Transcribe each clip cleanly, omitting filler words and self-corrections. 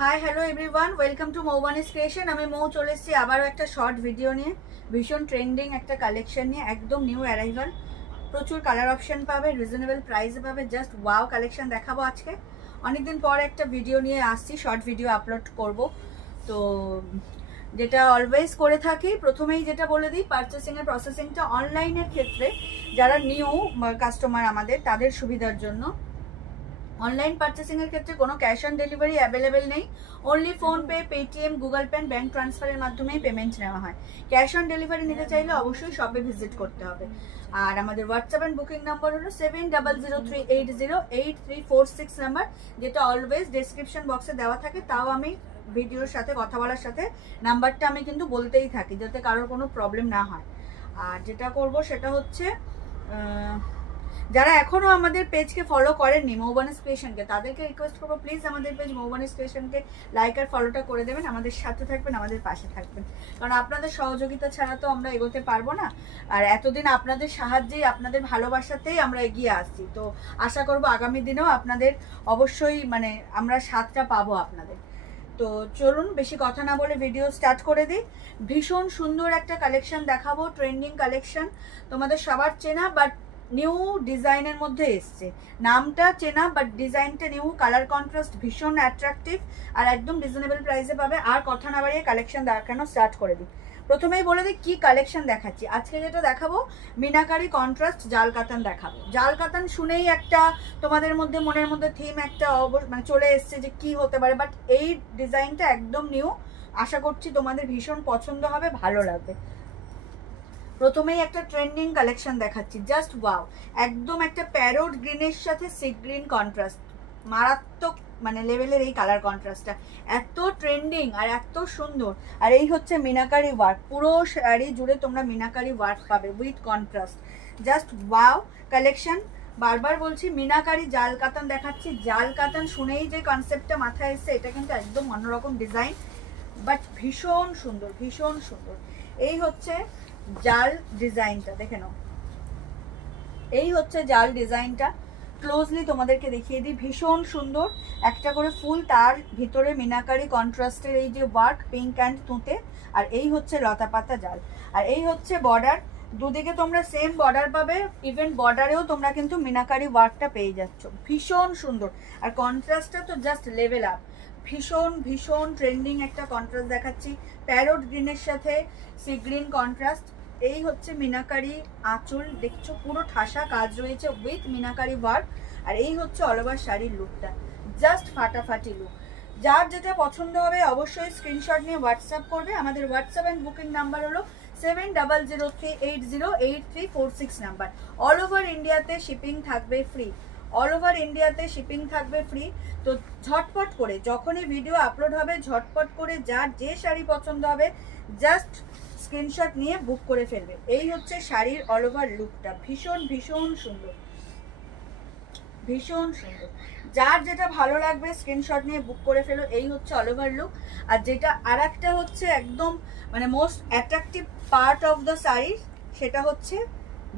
High hello everyone, welcome to মৌবানিস creation. আমি মৌ চলে এসেছি আবারও একটা শর্ট ভিডিও নিয়ে, ভীষণ ট্রেন্ডিং একটা কালেকশন নিয়ে, একদম নিউ অ্যারাইভাল। প্রচুর কালার অপশন পাবে, রিজনেবল প্রাইসে পাবে, জাস্ট ওয়াও কালেকশন দেখাবো আজকে। অনেকদিন পর একটা ভিডিও নিয়ে আসছি, শর্ট ভিডিও আপলোড করব। তো যেটা অলওয়েজ করে থাকি, প্রথমেই যেটা বলে দিই, পারচেসিংয়ের প্রসেসিংটা অনলাইনের ক্ষেত্রে যারা নিউ কাস্টমার আমাদের, তাদের সুবিধার জন্য অনলাইন পারচেসিংয়ের ক্ষেত্রে কোনো ক্যাশ অন ডেলিভারি অ্যাভেলেবেল নেই। Only PhonePe, Paytm, Google pay, bank ট্রান্সফারের মাধ্যমেই পেমেন্ট নেওয়া হয়। ক্যাশ অন ডেলিভারি নিতে চাইলে অবশ্যই শপে ভিজিট করতে হবে। আর আমাদের হোয়াটসঅ্যাপ অ্যান্ড বুকিং নাম্বার হলো 7003808346 নাম্বার, যেটা অলওয়েজ ডেসক্রিপশন বক্সে দেওয়া থাকে। তাও আমি ভিডিওর সাথে কথা বলার সাথে নাম্বারটা আমি কিন্তু বলতেই থাকি, যাতে কারোর কোনো প্রবলেম না হয়। আর যেটা করব সেটা হচ্ছে, যারা এখনো আমাদের পেজকে ফলো করেননি মৌবানিস ক্রিয়েশনকে, তাদেরকে রিকোয়েস্ট করবো প্লিজ আমাদের পেজ মৌবানিস ক্রিয়েশনকে লাইক আর ফলোটা করে দেবেন। আমাদের সাথে থাকবেন, আমাদের পাশে থাকবেন, কারণ আপনাদের সহযোগিতা ছাড়া তো আমরা এগোতে পারবো না। আর এতদিন আপনাদের সাহায্যেই, আপনাদের ভালোবাসাতেই আমরা এগিয়ে আসছি। তো আশা করবো আগামী দিনেও আপনাদের অবশ্যই আমরা সাথটা পাবো আপনাদের। তো চলুন বেশি কথা না বলে ভিডিও স্টার্ট করে দিই। ভীষণ সুন্দর একটা কালেকশন দেখাবো, ট্রেন্ডিং কালেকশন, তোমাদের সবার চেনা বাট নিউ ডিজাইনের মধ্যে এসছে। নামটা চেনা বাট ডিজাইনটা নিউ, কালার কন্ট্রাস্ট ভীষণ অ্যাট্রাকটিভ, আর একদম রিজনেবল প্রাইসে পাবে। আর কথা না বাড়িয়ে কালেকশন দেখানো স্টার্ট করে দিই। প্রথমেই বলে দিই কি কালেকশন দেখাচ্ছি আজকে। যেটা দেখাবো মিনাকারি কন্ট্রাস্ট জাল কাতান দেখাবো। জাল কাতান শুনেই একটা তোমাদের মধ্যে মনের মধ্যে থিম একটা চলে এসছে যে কি হতে পারে, বাট এই ডিজাইনটা একদম নিউ। আশা করছি তোমাদের ভীষণ পছন্দ হবে, ভালো লাগবে। প্রথমেই একটা ট্রেন্ডিং কালেকশন দেখাচ্ছি, জাস্ট ওয়াও। একদম একটা প্যারোট গ্রিনের সাথে সি গ্রিন কন্ট্রাস্ট, মারাত্মক লেভেলের এই কালার কন্ট্রাস্টটা, এত ট্রেন্ডিং আর এত সুন্দর। আর এই হচ্ছে মিনাকারি ওয়ার্ক, পুরো শাড়ি জুড়ে তোমরা মিনাকারি ওয়ার্ক পাবে with contrast, just wow collection. বারবার বলছি মিনাকারি জাল কাতান দেখাচ্ছি। জাল কাতান শুনেই যে কনসেপ্টটা মাথায় এসছে, এটা কিন্তু একদম অন্যরকম ডিজাইন, বাট ভীষণ সুন্দর, ভীষণ সুন্দর। এই হচ্ছে জাল ডিজাইনটা, দেখে নাও। এই হচ্ছে জাল ডিজাইনটা, ক্লোজলি তোমাদেরকে দেখিয়ে দিই। ভীষণ সুন্দর একটা করে ফুল, তার ভিতরে মিনাকারি কন্ট্রাস্টের এই যে ওয়ার্ক, পিঙ্ক অ্যান্ড তুঁতে। আর এই হচ্ছে লতা পাতা জাল। আর এই হচ্ছে বর্ডার, দুদিকে তোমরা সেম বর্ডার পাবে, ইভেন বর্ডারেও তোমরা কিন্তু মিনাকারি ওয়ার্কটা পেয়ে যাচ্ছ। ভীষণ সুন্দর, আর কন্ট্রাস্টটা তো জাস্ট লেভেল আপ। ভীষণ ভীষণ ট্রেন্ডিং একটা কন্ট্রাস্ট দেখাচ্ছি, প্যারোট গ্রিনের সাথে সি গ্রিন কন্ট্রাস্ট। এই হচ্ছে মিনাকারি আঁচল, দেখছো পুরো ঠাসা কাজ রয়েছে উইথ মিনাকারি ওয়ার্ক। আর এই হচ্ছে অল ওভার শাড়ির লুকটা, জাস্ট ফাটাফাটি লুক। যার যেটা পছন্দ হবে অবশ্যই স্ক্রিনশট নিয়ে হোয়াটসঅ্যাপ করবে। আমাদের হোয়াটসঅ্যাপ অ্যান্ড বুকিং নাম্বার হলো 7003808346 নাম্বার। অল ওভার ইন্ডিয়াতে শিপিং থাকবে ফ্রি, অল ওভার ইন্ডিয়াতে শিপিং থাকবে ফ্রি। তো ঝটপট করে যখনই ভিডিও আপলোড হবে, ঝটপট করে যার যে শাড়ি পছন্দ হবে জাস্ট স্ক্রিনশট নিয়ে বুক করে ফেলবে। এই হচ্ছে শাড়ির অল ওভার লুকটা, ভীষণ ভীষণ সুন্দর, ভীষণ সুন্দর। যার যেটা ভালো লাগবে স্ক্রিনশট নিয়ে বুক করে ফেলো। এই হচ্ছে অল ওভার লুক। আর যেটা আর একটা হচ্ছে একদম most attractive part of the sari, সেটা হচ্ছে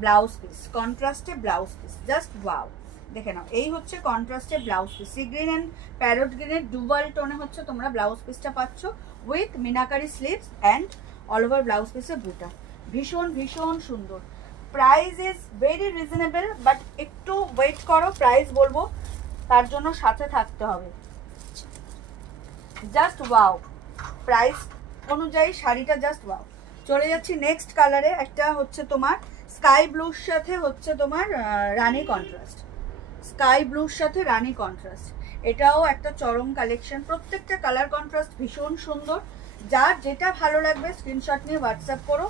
ব্লাউজ পিস, কন্ট্রাস্টে ব্লাউজ পিস, জাস্ট ওয়াও। দেখে নাও, এই হচ্ছে কন্ট্রাস্টে blouse piece, sea green and parrot গ্রিনের ডুয়াল টোনে হচ্ছে তোমরা ব্লাউজ পিসটা পাচ্ছ with meenakari sleeves and all over blouse পিসের বুটা। ভীষণ ভীষণ সুন্দর। Price is very reasonable, but একটু ওয়েট করো, প্রাইস বলবো, তার জন্য সাথে থাকতে হবে। জাস্ট ওয়াও, প্রাইস অনুযায়ী শাড়িটা জাস্ট ওয়াও। চলে যাচ্ছি নেক্সট কালারে, একটা হচ্ছে তোমার স্কাই ব্লুর সাথে হচ্ছে তোমার রানী কন্ট্রাস্ট, স্কাই ব্লুর সাথে রানী কন্ট্রাস্ট। এটাও একটা চরম কালেকশন, প্রত্যেকটা কালার কন্ট্রাস্ট ভীষণ সুন্দর। যার যেটা ভালো লাগবে স্ক্রিনশট নিয়ে হোয়াটসঅ্যাপ করো।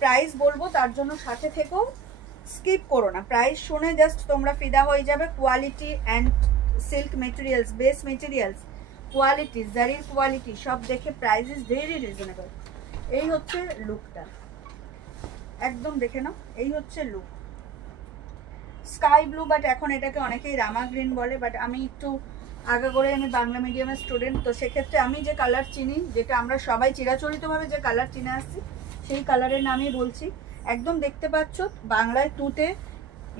প্রাইস বলবো, তার জন্য সাথে থেকেও স্কিপ করো না। প্রাইস শুনে জাস্ট তোমরা ফিদা হয়ে যাবে। Quality and silk materials, base materials, quality, জারির কোয়ালিটি সব দেখে প্রাইস ইজ ভেরি রিজনেবল। এই হচ্ছে লুকটা, একদম দেখে নাও। এই হচ্ছে লুক, স্কাই ব্লু, বাট এখন এটাকে অনেকেই রামা গ্রিন বলে, বাট আমি একটু আগে করে, আমি বাংলা মিডিয়ামের স্টুডেন্ট, তো সেক্ষেত্রে আমি যে কালার চিনি, যেটা আমরা সবাই চিরাচরিতভাবে যে কালার চিনে আসছি, সেই কালারের নামই বলছি। একদম দেখতে পাচ্ছ বাংলায় তুতে,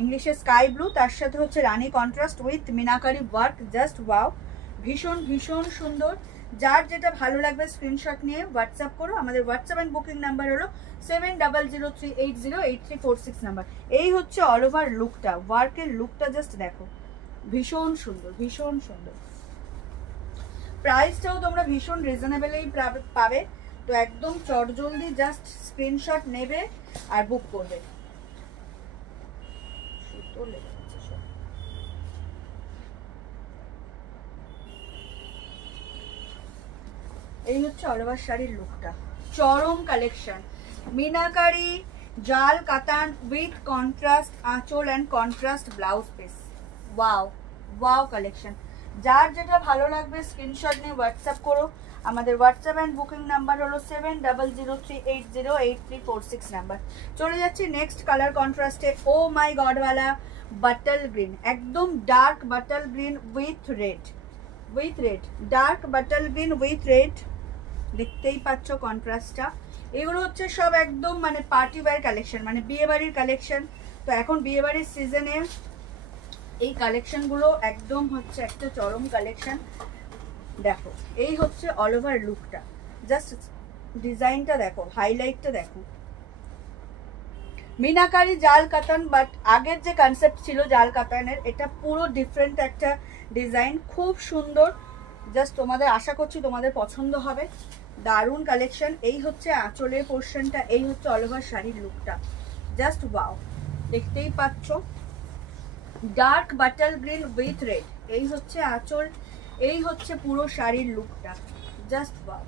ইংলিশে স্কাই ব্লু, তার সাথে হচ্ছে রানী contrast with meenakari work, just wow. ভীষণ ভীষণ সুন্দর। যার যেটা ভালো লাগবে স্ক্রিনশট নিয়ে হোয়াটসঅ্যাপ করো। আমাদের হোয়াটসঅ্যাপ অ্যান্ড বুকিং নাম্বার হলো 7003808346 নাম্বার। এই হচ্ছে অল ওভার লুকটা, ওয়ার্কের লুকটা জাস্ট দেখো, ভীষণ সুন্দর ভীষণ সুন্দর। প্রাইসটাও তোমরা ভীষণ রিজনেবলেই পাবে। তো একদম চটজলদি জাস্ট স্ক্রিনশট নেবে আর বুক করবে। এই হচ্ছে অল ওভার শাড়ির লুকটা, চরম কালেকশন। মিনাকারি জাল কাতান উইথ কন্ট্রাস্ট আঁচল and contrast blouse piece. Wow wow collection. যার যেটা ভালো লাগবে স্ক্রিনশট নিয়ে হোয়াটসঅ্যাপ করো। আমাদের হোয়াটসঅ্যাপ অ্যান্ড বুকিং নাম্বার হলো 7003808346 নাম্বার। চলে যাচ্ছি নেক্সট কালার কন্ট্রাস্টে। ও মাই গডওয়ালা বাটল গ্রিন, একদম dark bottle green with red, with red, dark bottle green with red. দেখতেই পাচ্ছ কন্ট্রাস্টটা। এগুলো হচ্ছে সব একদম মানে পার্টি ওয়্যার কালেকশন, মানে বিয়ে বাড়ির কালেকশন। তো এখন বিয়ে বাড়ির সিজনে এই কালেকশনগুলো একদম হচ্ছে একটা চরম কালেকশন। দেখো এই হচ্ছে অল ওভার লুকটা, জাস্ট ডিজাইনটা দেখো, হাইলাইটটা দেখো। মিনাকারি জাল কাতান, বাট আগের যে কনসেপ্ট ছিল জাল কাতানের, এটা পুরো ডিফারেন্ট একটা ডিজাইন, খুব সুন্দর। জাস্ট তোমাদের আশা করছি তোমাদের পছন্দ হবে। দারুণ কালেকশন। এই হচ্ছে আঁচলের পোর্শনটা, এই হচ্ছে অল ওভার শাড়ির লুকটা, জাস্ট ওয়াও। দেখতেই পাচ্ছ dark butter green with red, এই হচ্ছে আঁচল, এই হচ্ছে পুরো শাড়ির লুকটা, জাস্ট ওয়াও।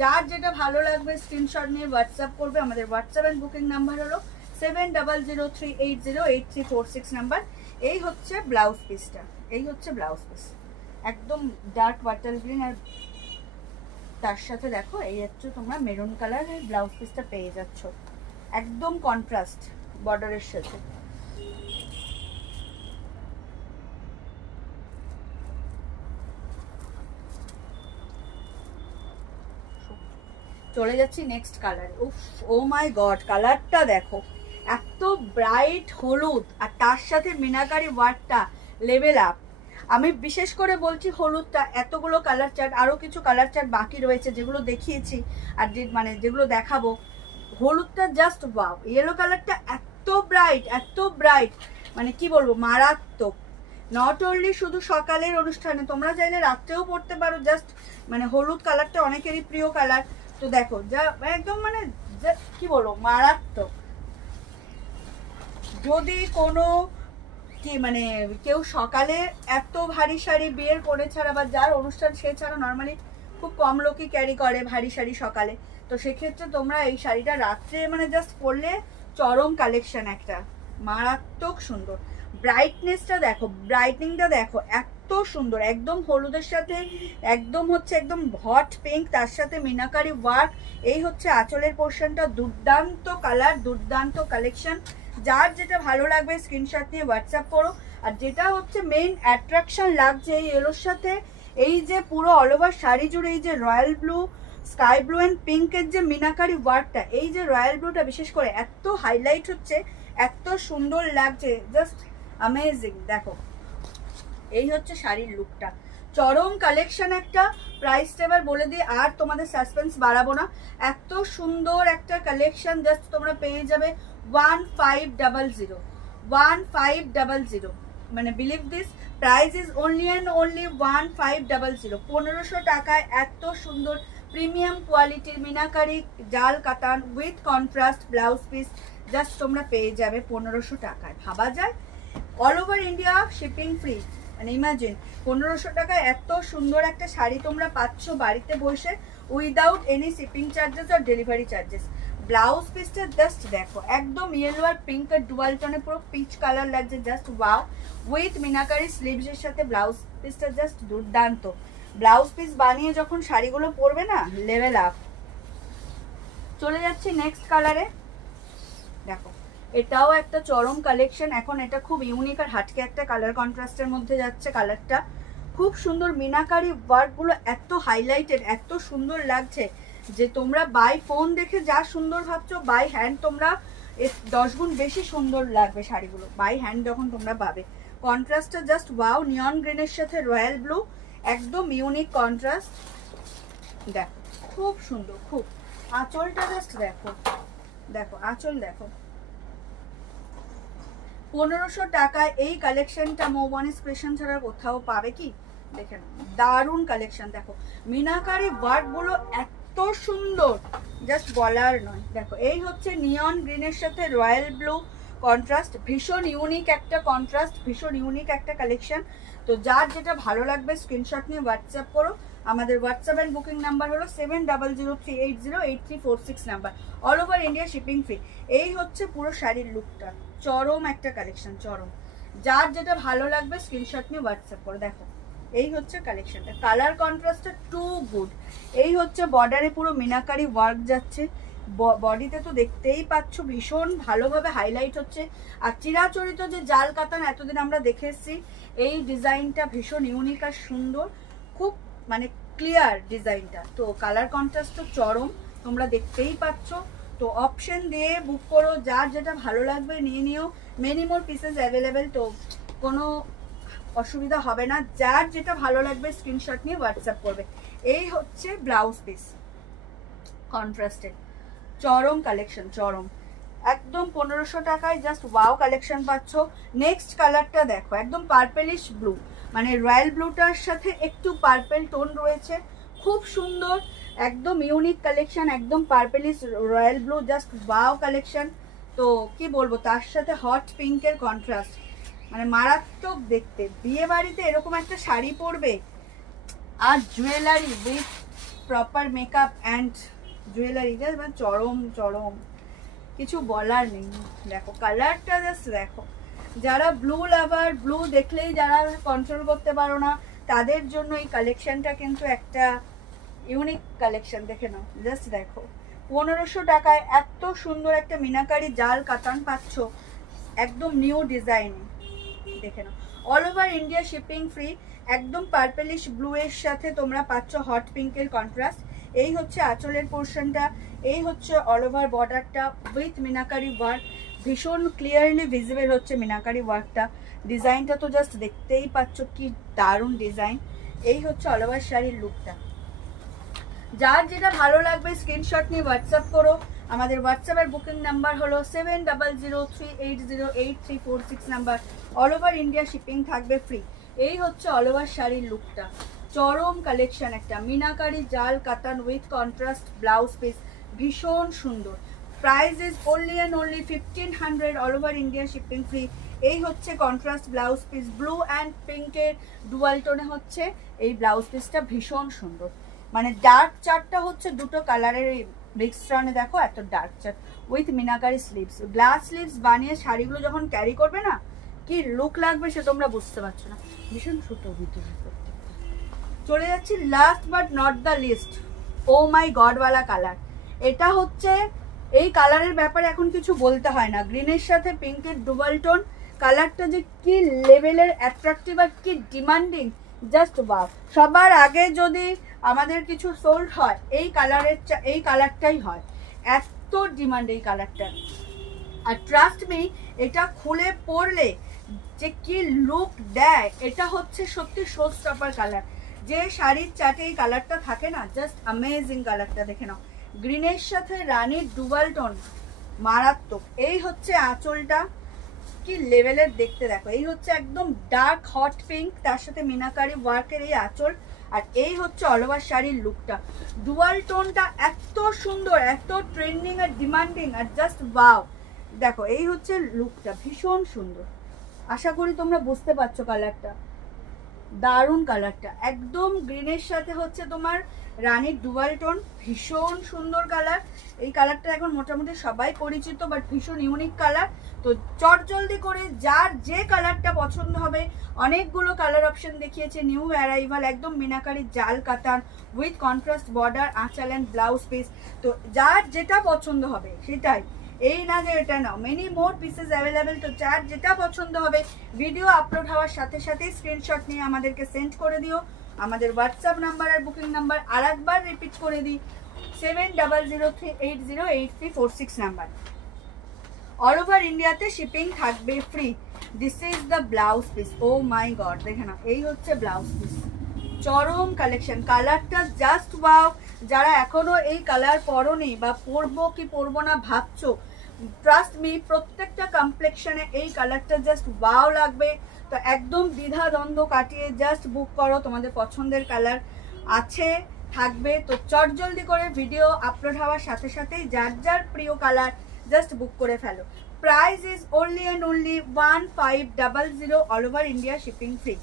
যার যেটা ভালো লাগবে স্ক্রিনশট নিয়ে হোয়াটসঅ্যাপ করবে। আমাদের হোয়াটসঅ্যাপ এন্ড বুকিং নাম্বার হলো 7003808346 নাম্বার। এই হচ্ছে ব্লাউজ পিসটা, এই হচ্ছে ব্লাউজ পিস, একদম ডার্ক বাটার গ্রিন, আর তার সাথে দেখো এই হচ্ছে তোমরা মেরুন কালারের ব্লাউজ পিসটা পেয়ে যাচ্ছ, একদম কন্ট্রাস্ট বর্ডারের সাথে। চলে যাচ্ছি নেক্সট কালার। উফ, ও মাই গড, কালারটা দেখো, এত ব্রাইট হলুদ, আর তার সাথে মিনাকারি ওয়ার্কটা লেভেল আপ। আমি বিশেষ করে বলছি হলুদটা, এতগুলো কালার চার্ট, আরো কিছু কালার চার্ট বাকি রয়েছে যেগুলো দেখিয়েছি আর মানে যেগুলো দেখাবো। হলুদটা জাস্ট ওয়াও, ইয়েলো কালারটা এত ব্রাইট, এত ব্রাইট, মানে কি বলবো, মারাত্মক। নট অনলি শুধু সকালের অনুষ্ঠানে, তোমরা চাইলে রাত্রেও পড়তে পারো। জাস্ট মানে হলুদ কালারটা অনেকেরই প্রিয় কালার। তো দেখো যা একদম মানে কি বলবো, মারাত্মক। যদি কোনো কি মানে কেউ সকালে এত ভারী শাড়ি বিয়ের করে ছাড়া বা যার অনুষ্ঠান সে ছাড়া নর্মালি খুব কম লোকই ক্যারি করে ভারী শাড়ি সকালে, তো সেক্ষেত্রে তোমরা এই শাড়িটা রাত্রে মানে জাস্ট পরলে চরম কালেকশন, একটা মারাত্মক সুন্দর। ব্রাইটনেসটা দেখো, ব্রাইটনিংটা দেখো, এত সুন্দর, একদম হলুদের সাথে একদম হচ্ছে একদম হট পিঙ্ক, তার সাথে মিনাকারি ওয়ার্ক। এই হচ্ছে আঁচলের পোর্শনটা, দুর্দান্ত কালার, দুর্দান্ত কালেকশন। যার যেটা ভালো লাগবে স্ক্রিনশট নিয়ে হোয়াটসঅ্যাপ করো। আর যেটা হচ্ছে মেইন অ্যাট্রাকশন লাগছে এই এলোর সাথে, এই যে পুরো অল ওভার শাড়ি জুড়ে এই যে royal blue, sky blue and পিঙ্কের যে মিনাকারি ওয়ার্কটা, এই যে রয়্যাল ব্লুটা বিশেষ করে এত হাইলাইট হচ্ছে, এত সুন্দর লাগছে, জাস্ট অ্যামেজিং। দেখো এই হচ্ছে শাড়ির লুকটা, চরম কালেকশন একটা। প্রাইসটা এবার বলে দিই, আর তোমাদের সাসপেন্স বাড়াবো না। এত সুন্দর একটা কালেকশন জাস্ট তোমরা পেয়ে যাবে 1500, 1500, মানে believe this, price is only and only 1500। 1500 টাকায় এত সুন্দর প্রিমিয়াম কোয়ালিটির মিনাকারি জাল কাতান with contrast blouse piece just তোমরা পেয়ে যাবে 1500 টাকায়। ভাবা যায়, all over India shipping free. মানে ইমাজিন 1500 টাকায় এত সুন্দর একটা শাড়ি তোমরা পাচ্ছ বাড়িতে বসে, উইদাউট এনি শিপিং চার্জেস আর ডেলিভারি চার্জেস। ব্লাউজ পিসটা জাস্ট দেখো, একদম ইয়েলো আর পিঙ্ক আর ডুয়াল টোনে পুরো পিচ কালার লাগছে, জাস্ট ওয়াও। উইথ মিনাকারি স্লিভসের সাথে ব্লাউজ পিসটা জাস্ট দুর্দান্ত। ব্লাউজ পিস বানিয়ে যখন শাড়িগুলো পরবে না, লেভেল আপ। চলে যাচ্ছি নেক্সট কালারে। দেখো এটাও একটা চরম কালেকশন। এখন এটা খুব ইউনিক আর হাটকে একটা কালার কন্ট্রাস্টের মধ্যে যাচ্ছে। কালারটা খুব সুন্দর, মিনাকারি ওয়ার্কগুলো এত হাইলাইটেড, এত সুন্দর লাগছে যে তোমরা বাই ফোন দেখে যা সুন্দর ভাবছো, বাই হ্যান্ড তোমরা 10 গুণ বেশি সুন্দর লাগবে শাড়িগুলো বাই হ্যান্ড যখন তোমরা পাবে। কন্ট্রাস্টটা জাস্ট ওয়াও, নিয়ন গ্রিনের সাথে রয়্যাল ব্লু, একদম ইউনিক কন্ট্রাস্ট। দেখো খুব সুন্দর, খুব আঁচলটা জাস্ট দেখো, দেখো আঁচল দেখো। 1500 টাকায় এই কালেকশনটা মৌবনিস ক্রিয়েশন ছাড়া কোথাও পাবে কি? দেখেন দারুণ কালেকশন। দেখো মিনাকারি ওয়ার্ক গুলো এত সুন্দর, জাস্ট বলার নয়। দেখো এই হচ্ছে নিয়ন গ্রিনের সাথে রয়্যাল ব্লু কন্ট্রাস্ট, ভীষণ ইউনিক একটা কন্ট্রাস্ট, ভীষণ ইউনিক একটা কালেকশন। তো যার যেটা ভালো লাগবে স্ক্রিনশট নিয়ে হোয়াটসঅ্যাপ করো। আমাদের হোয়াটসঅ্যাপ এন্ড বুকিং নাম্বার হলো 7003808346 number. All over India shipping free. এই হচ্ছে পুরো শাড়ির লুকটা, চরম একটা কালেকশন, চরম। যার যেটা ভালো লাগবে স্ক্রিনশট নিয়ে হোয়াটসঅ্যাপ করো। দেখো এই হচ্ছে কালেকশনটা, কালার কন্ট্রাস্টটা টু গুড। এই হচ্ছে বর্ডারে পুরো মিনাকারি ওয়ার্ক যাচ্ছে, বডিতে তো দেখতেই পাচ্ছ ভীষণ ভালোভাবে হাইলাইট হচ্ছে। আর চিরাচরিত যে জাল কাতান এতদিন আমরা দেখে এসেছি, এই ডিজাইনটা ভীষণ ইউনিক আর সুন্দর, খুব মানে ক্লিয়ার ডিজাইনটা। তো কালার কন্ট্রাস্ট তো চরম, তোমরা দেখতেই পাচ্ছ। তো অপশন দিয়ে বুক করো, যার যেটা ভালো লাগবে নিয়ে নিও। মেনি মোর পিসেস অ্যাভেলেবেল, তো কোনো অসুবিধা হবে না। যার যেটা ভালো লাগবে স্ক্রিনশট নিয়ে হোয়াটসঅ্যাপ করবে। এই হচ্ছে ব্লাউজ পিস কন্ট্রাস্টেড, চরম কালেকশন, চরম একদম 1500 টাকায় জাস্ট ওয়াও কালেকশন পাচ্ছ। নেক্সট কালারটা দেখো, একদম পার্পেলিশ ব্লু, মানে রয়্যাল ব্লুটার সাথে একটু পার্পেল টোন রয়েছে, খুব সুন্দর, একদম ইউনিক কালেকশন, একদম purplish royal blue, just wow collection. তো কি বলবো, তার সাথে হট পিঙ্কের কন্ট্রাস্ট, মানে মারাত্মক দেখতে। বিয়ে বাড়িতে এরকম একটা শাড়ি পরবে আর jewellery with proper makeup and jewellery, just মানে চরম চরম, কিছু বলার নেই। দেখো কালারটা জাস্ট দেখো, যারা ব্লু লাভার, ব্লু দেখলেই যারা কন্ট্রোল করতে পারো না, তাদের জন্য এই কালেকশনটা কিন্তু একটা ইউনিক কালেকশন। দেখে নাও, জাস্ট দেখো 1500 টাকায় এত সুন্দর একটা মিনাকারি জাল কাতান পাচ্ছ, একদম নিউ ডিজাইন। দেখে নাও, all over India shipping free. একদম পার্পেলিশ ব্লু এর সাথে তোমরা পাচ্ছ হট পিঙ্কের কন্ট্রাস্ট। এই হচ্ছে আঁচলের পোর্শনটা, এই হচ্ছে অল ওভার বর্ডারটা উইথ মিনাকারি ওয়ার্ক, ভীষণ ক্লিয়ারলি ভিজিবল হচ্ছে মিনাকারি ওয়ার্কটা। ডিজাইনটা তো জাস্ট দেখতেই পাচ্ছ কি দারুণ ডিজাইন। এই হচ্ছে অল ওভার শাড়ির লুকটা। যার যেটা ভালো লাগবে স্ক্রিনশট নিয়ে হোয়াটসঅ্যাপ করো। আমাদের হোয়াটসঅ্যাপের বুকিং নাম্বার হলো 7003808346 number. All over India shipping থাকবে ফ্রি। এই হচ্ছে অল ওভার শাড়ির লুকটা, চরম কালেকশন একটা মিনাকারি জাল কাতান উইথ কন্ট্রাস্ট ব্লাউজ পিস, ভীষণ সুন্দর। Price is only and only 1500, all over India shipping free. এই হচ্ছে contrast blouse piece, blue and পিঙ্কের ডুয়াল টোনে হচ্ছে এই ব্লাউজ পিসটা, ভীষণ সুন্দর। মানে ডার্ক চার্টটা হচ্ছে দুটো কালারের মিক্সচারে, দেখো এত dark chart with meenakari sleeves, glass sleeves বানিয়ে শাড়িগুলো যখন ক্যারি করবে না, কি লুক লাগবে সে তোমরা বুঝতে পারছো না। ভীষণ ছোট ভিতরে প্রত্যেকটা। চলে যাচ্ছি last but not the least, oh my god ওয়ালা কালার। এটা হচ্ছে, এই কালারের ব্যাপারে এখন কিছু বলতে হয় না। গ্রিনের সাথে পিঙ্কের ডুবাল টোন, কালারটা যে কি লেভেলের অ্যাট্রাকটিভ আর কি ডিমান্ডিং, জাস্ট ওয়াও। সবার আগে যদি আমাদের কিছু সোল্ড হয় এই কালারের, এই কালারটাই হয়, এত ডিমান্ড এই কালারটা। আর ট্রাস্ট মি, এটা খুলে পরলে যে কি লুক দেয়, এটা হচ্ছে সত্যি শো স্টপার কালার। যে শাড়ির চাটে এই কালারটা থাকে না, জাস্ট অ্যামেজিং কালারটা। দেখে নাও, গ্রিনের সাথে রানীর ডুবাল টোন, মারাত্মক। এই হচ্ছে আঁচলটা, কি লেভেলের দেখতে দেখো। এই হচ্ছে একদম ডার্ক হট পিঙ্ক, তার সাথে মিনাকারি ওয়ার্কের এই আঁচল। আর এই হচ্ছে অল ওভার শাড়ির লুকটা, ডুয়াল টোনটা এত সুন্দর, এত ট্রেন্ডিং আর ডিমান্ডিং, আর জাস্ট ওয়াও। দেখো এই হচ্ছে লুকটা, ভীষণ সুন্দর। আশা করি তোমরা বুঝতে পারছো কালারটা, দারুণ কালারটা। একদম গ্রিনের সাথে হচ্ছে তোমার রানীর ডুয়াল টোন, ভীষণ সুন্দর কালার। এই কালারটা এখন মোটামুটি সবাই পরিচিত, বাট ভীষণ ইউনিক কালার। তো চটজলদি করে যার যে কালারটা পছন্দ হবে, অনেকগুলো কালার অপশন দেখিয়েছে নিউ অ্যারাইভাল, একদম মিনাকারি জাল কাতান উইথ কন্ট্রাস্ট বর্ডার, আঁচল অ্যান্ড ব্লাউজ পিস। তো যার যেটা পছন্দ হবে সেটাই, এই না যে এটা নাও, মেনি মোর পিসেস অ্যাভেলেবেল। তো যার যেটা পছন্দ হবে ভিডিও আপলোড হওয়ার সাথে সাথে স্ক্রিনশট নিয়ে আমাদেরকে সেন্ড করে দিও। আমাদের হোয়াটসঅ্যাপ নাম্বার আর বুকিং নাম্বার আরেকবার রিপিট করে দিই, 7003808346 নাম্বার। অল ওভার ইন্ডিয়াতে শিপিং থাকবে free. This is the blouse piece, oh my god. দেখে না, এই হচ্ছে ব্লাউজ পিস, চরম কালেকশন, কালারটা জাস্ট ওয়াও। যারা এখনো এই কালার পরনি বা পরবো কি পরবো না ভাবছো, ট্রাস্ট মি, প্রত্যেকটা কমপ্লেকশনে এই কালারটা জাস্ট ওয়াও লাগবে। তো একদম দ্বিধা দ্বন্দ্ব কাটিয়ে জাস্ট বুক করো, তোমাদের পছন্দের কালার আছে থাকবে। তো চটজলদি করে ভিডিও আপলোড হওয়ার সাথে সাথেই যার যার প্রিয় কালার জাস্ট বুক করে ফেলো। Price is only and only 1500, all over India shipping free.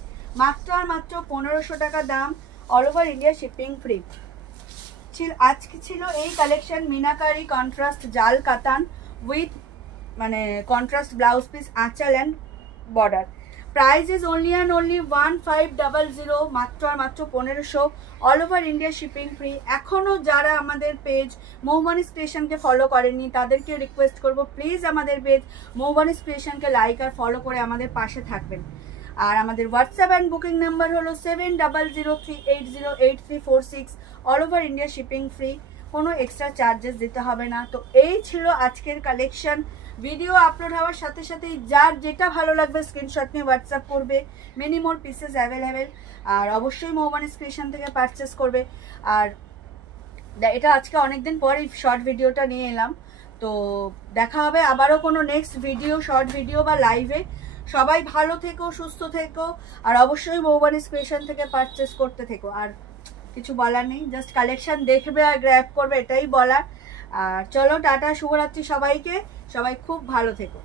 মাত্র আর মাত্র 1500 টাকা দাম, all over India shipping free. আজকে ছিল এই কালেকশন, মিনাকারি কন্ট্রাস্ট জাল কাতান উইথ মানে কন্ট্রাস্ট ব্লাউজ পিস, আঁচল and border. Price is only and only 1500, মাত্র আর মাত্র 1500, all over India shipping free. এখনও যারা আমাদের পেজ মৌবনিস ক্রিয়েশনকে ফলো করেননি তাদেরকে রিকোয়েস্ট করব, প্লিজ আমাদের পেজ মৌবনিস ক্রিয়েশনকে লাইক আর ফলো করে আমাদের পাশে থাকবেন। আর আমাদের হোয়াটসঅ্যাপ অ্যান্ড বুকিং নাম্বার হলো 7003808346, all over India shipping free, কোনো এক্সট্রা চার্জেস দিতে হবে না। তো এই ছিল আজকের কালেকশন। ভিডিও আপলোড হওয়ার সাথে সাথেই যার যেটা ভালো লাগবে স্ক্রিনশট নিয়ে হোয়াটসঅ্যাপ করবে। Many more pieces available. আর অবশ্যই মৌবনিস ক্রিয়েশন থেকে পারচেস করবে। আর এটা আজকে অনেকদিন পরে শর্ট ভিডিওটা নিয়ে এলাম। তো দেখা হবে আবারও কোনো নেক্সট ভিডিও, শর্ট ভিডিও বা লাইভে। সবাই ভালো থেকো, সুস্থ থেকো, আর অবশ্যই মৌবনিস ক্রিয়েশন থেকে পারচেস করতে থেকো। আর কিছু বলার নেই, জাস্ট কালেকশন দেখবে আর গ্র্যাব করবে, এটাই বলার। আর চলো টাটা, শুভরাত্রি সবাইকে, সবাই খুব ভালো থেকো।